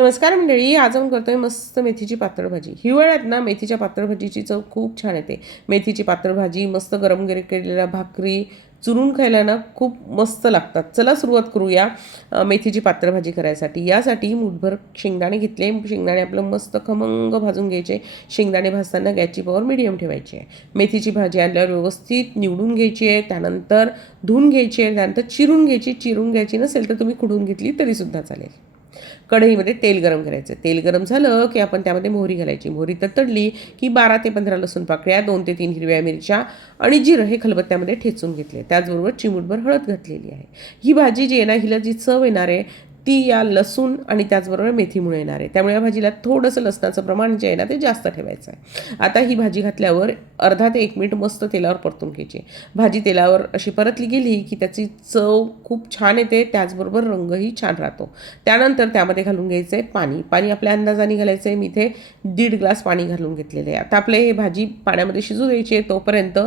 नमस्कार मंडळी आज आपण करतोय मस्त मेथीची पातळ भाजी हिवाळ्यात ना मेथीच्या पातळ भाजीची चव खूप छान येते. मेथीची पातळ भाजी मस्त गरम गरे केलेल्या भाकरी चुरून खायला ना खूप मस्त लागतात. चला सुरुवात करूया मेथीची पातळ भाजी करायसाठी. यासाठी मुठभर शेंगदाणे घेतले. शेंगदाणे आपलं मस्त खमंग भाजून घ्यायचे. शेंगदाणे भाजताना गॅसची पॉवर मिडियम ठेवायची आहे. मेथीची भाजी आणल्यावर व्यवस्थित निवडून घ्यायची आहे. त्यानंतर धुवून घ्यायची आहे. त्यानंतर चिरून घ्यायची. चिरून घ्यायची नसेल तर तुम्ही खुडून घेतली तरीसुद्धा चालेल. कढईमध्ये तेल गरम करायचं. तेल गरम झालं की आपण त्यामध्ये मोहरी घालायची. मोहरी तडली की बारा ते पंधरा लसूण पाकळ्या दोन ते तीन हिरव्या मिरच्या आणि जिरं हे खलबत्त्यामध्ये ठेचून घेतले. त्याचबरोबर चिमूटभर हळद घातलेली आहे. ही भाजी जी आहे ना हिला जी चव येणार आहे ती या लसूण आणि त्याचबरोबर मेथीमुळे येणार आहे. त्यामुळे या भाजीला थोडंसं लसणाचं प्रमाण जे आहे ना ते जास्त ठेवायचं आहे. आता ही भाजी घातल्यावर अर्धा ते एक मिनिट मस्त तेलावर परतून घ्यायची भाजी तेलावर अशी परतली गेली की त्याची चव खूप छान येते त्याचबरोबर रंगही छान राहतो. त्यानंतर त्यामध्ये घालून घ्यायचं आहे पाणी. पाणी आपल्या अंदाजाने घालायचं आहे. मी इथे दीड ग्लास पाणी घालून घेतलेले आहे. आता आपले हे भाजी पाण्यामध्ये शिजू द्यायची आहे तोपर्यंत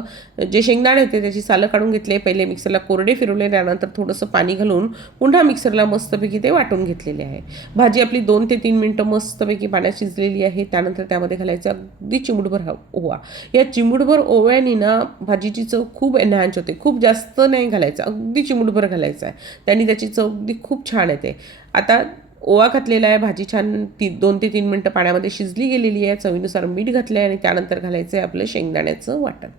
जे शेंगदाणे होते त्याची सालं काढून घेतले. पहिले मिक्सरला कोरडे फिरवले. त्यानंतर थोडंसं पाणी घालून पुन्हा मिक्सरला मस्तपैकी ते वाटून घेतलेले आहे. भाजी आपली दोन ते तीन मिनटं मस्तपैकी पाण्यात शिजलेली आहे. त्यानंतर त्यामध्ये घालायचं अगदी चिमुटभर हा ओवा. या चिमुटभर ओव्याने ना भाजीची चव खूप एनहान्स होते. खूप जास्त नाही घालायचं. अगदी चिमुटभर घालायचं आहे. त्यांनी त्याची चव अगदी खूप छान येते. आता ओवा घातलेला आहे. भाजी छान ती दोन ते तीन मिनटं पाण्यामध्ये शिजली गेलेली आहे. चवीनुसार मीठ घातलं आहे आणि त्यानंतर घालायचं आहे आपलं शेंगदाण्याचं वाटण.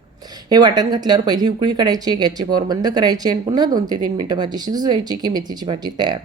हे वाटण घातल्यावर पहिली उकळी काढायची गॅसची पॉवर बंद करायची आणि पुन्हा दोन ते तीन मिनटं भाजी शिजू द्यायची की मेथीची भाजी तयार.